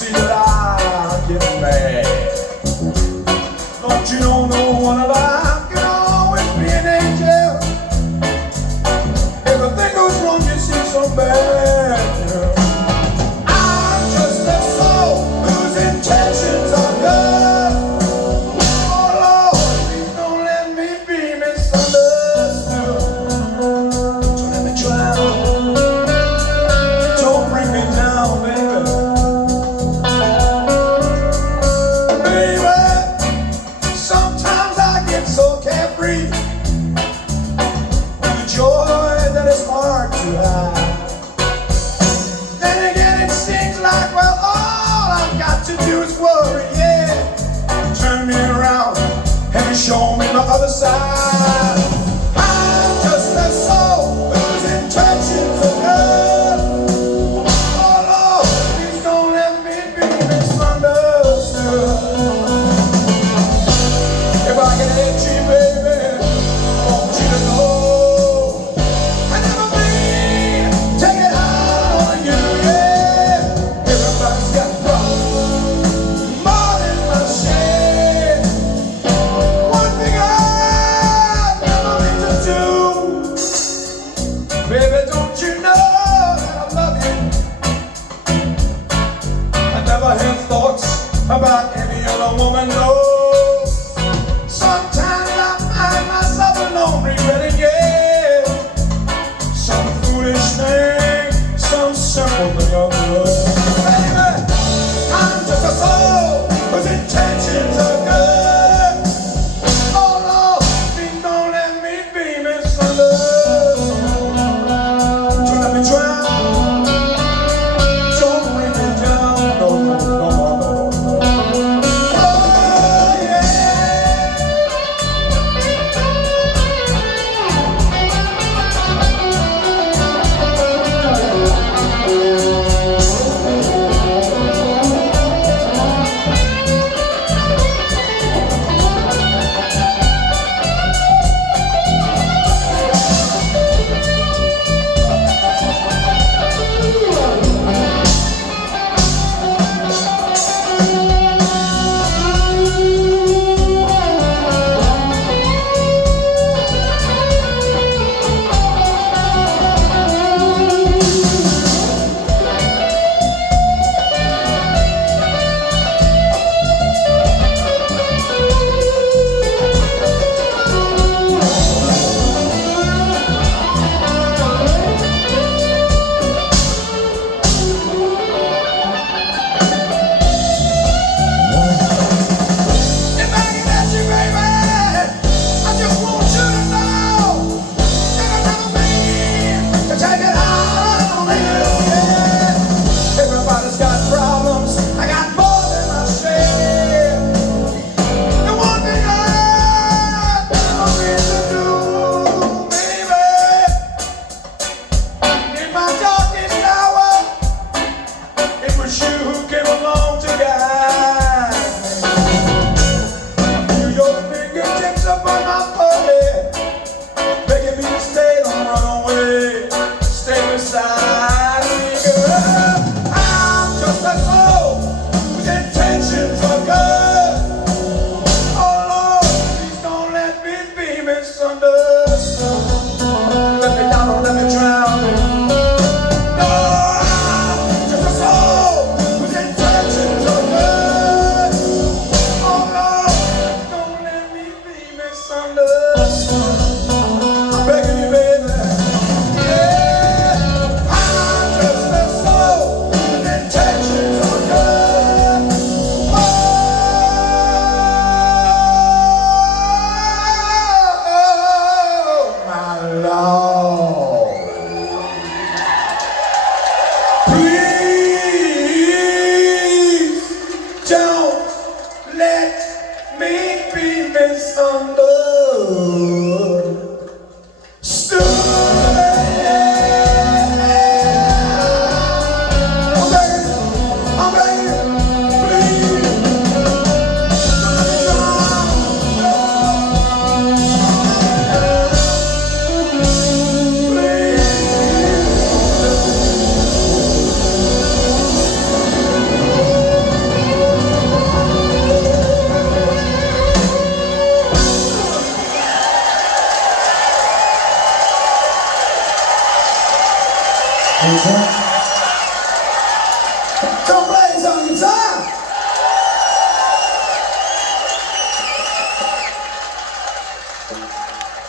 see that I get mad. Don't you know no one alive can always be an angel? Everything goes wrong, you see so bad, girl. I'm just a soul whose intentions are good. Oh Lord, please don't let me be misunderstood. Don't let me drown. Don't bring me down, baby. Baby, sometimes I get so carefree. The joy that is hard to hide. Then again it seems like, well, all I've got to do is worry, yeah. Turn me around and show me my other side. I'm just a soul whose intentions are good. Oh Lord, please don't let me be misunderstood. If I get itchy, baby, I want you to know I never mean to take it out on you, yeah. Everybody's got problems, more than my share. One thing I've never Tom plays on guitar.